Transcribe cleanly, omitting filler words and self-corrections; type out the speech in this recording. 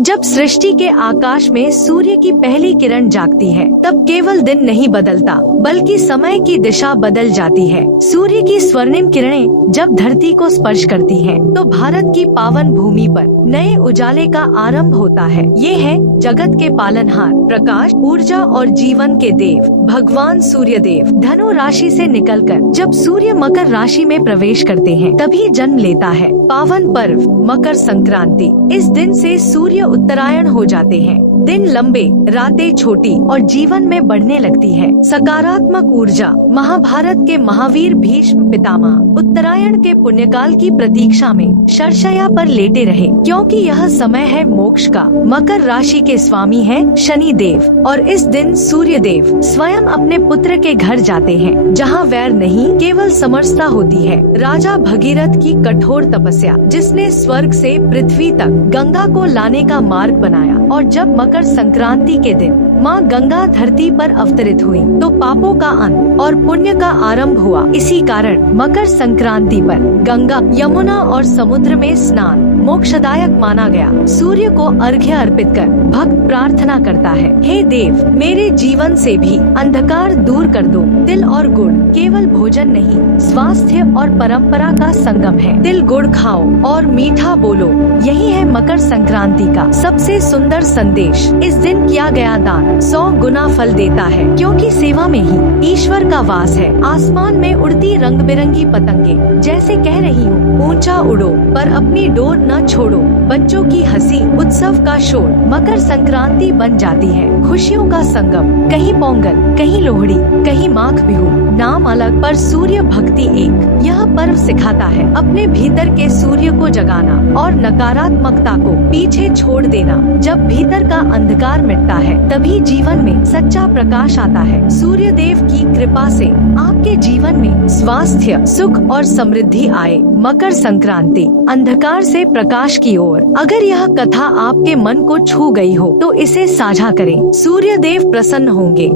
जब सृष्टि के आकाश में सूर्य की पहली किरण जागती है, तब केवल दिन नहीं बदलता बल्कि समय की दिशा बदल जाती है। सूर्य की स्वर्णिम किरणें जब धरती को स्पर्श करती हैं, तो भारत की पावन भूमि पर नए उजाले का आरंभ होता है। ये है जगत के पालनहार, प्रकाश, ऊर्जा और जीवन के देव भगवान सूर्य देव। धनु राशि से निकलकर जब सूर्य मकर राशि में प्रवेश करते हैं, तभी जन्म लेता है पावन पर्व मकर संक्रांति। इस दिन से सूर्य उत्तरायण हो जाते हैं। दिन लंबे, रातें छोटी और जीवन में बढ़ने लगती है। सकारात्मक ऊर्जा। महाभारत के महावीर भीष्म पितामह उत्तरायण के पुण्यकाल की प्रतीक्षा में शरशय्या पर लेटे रहे, क्योंकि यह समय है मोक्ष का। मकर राशि के स्वामी है शनि देव और इस दिन सूर्य देव स्वयं अपने पुत्र के घर जाते हैं, जहाँ वैर नहीं केवल समरसता होती है। राजा भगीरथ की कठोर तपस्या, जिसने स्वर्ग से पृथ्वी तक गंगा को लाने का मार्ग बनाया, और जब मकर संक्रांति के दिन माँ गंगा धरती पर अवतरित हुई, तो पापों का अंत और पुण्य का आरंभ हुआ। इसी कारण मकर संक्रांति पर गंगा, यमुना और समुद्र में स्नान मोक्षदायक माना गया। सूर्य को अर्घ्य अर्पित कर भक्त प्रार्थना करता है, हे देव, मेरे जीवन से भी अंधकार दूर कर दो। तिल और गुड़ केवल भोजन नहीं, स्वास्थ्य और परंपरा का संगम है। तिल गुड़ खाओ और मीठा बोलो, यही है मकर संक्रांति का सबसे सुंदर संदेश। इस दिन किया गया दान 100 गुना फल देता है, क्योंकि सेवा में ही ईश्वर का वास है। आसमान में उड़ती रंग बिरंगी पतंगे जैसे कह रही हूँ, ऊंचा उड़ो पर अपनी डोर न छोड़ो। बच्चों की हंसी, उत्सव का शोर, मकर संक्रांति बन जाती है खुशियों का संगम। कहीं पोंगल, कहीं लोहड़ी, कहीं माघ बिहू, नाम अलग पर सूर्य भक्ति एक। यह पर्व सिखाता है अपने भीतर के सूर्य को जगाना और नकारात्मकता को पीछे छोड़ देना। जब भीतर का अंधकार मिटता है, तभी जीवन में सच्चा प्रकाश आता है। सूर्य देव की कृपा से आपके जीवन में स्वास्थ्य, सुख और समृद्धि आए। मकर संक्रांति, अंधकार से प्रकाश की ओर। अगर यह कथा आपके मन को छू गई हो, तो इसे साझा करें। सूर्य देव प्रसन्न होंगे।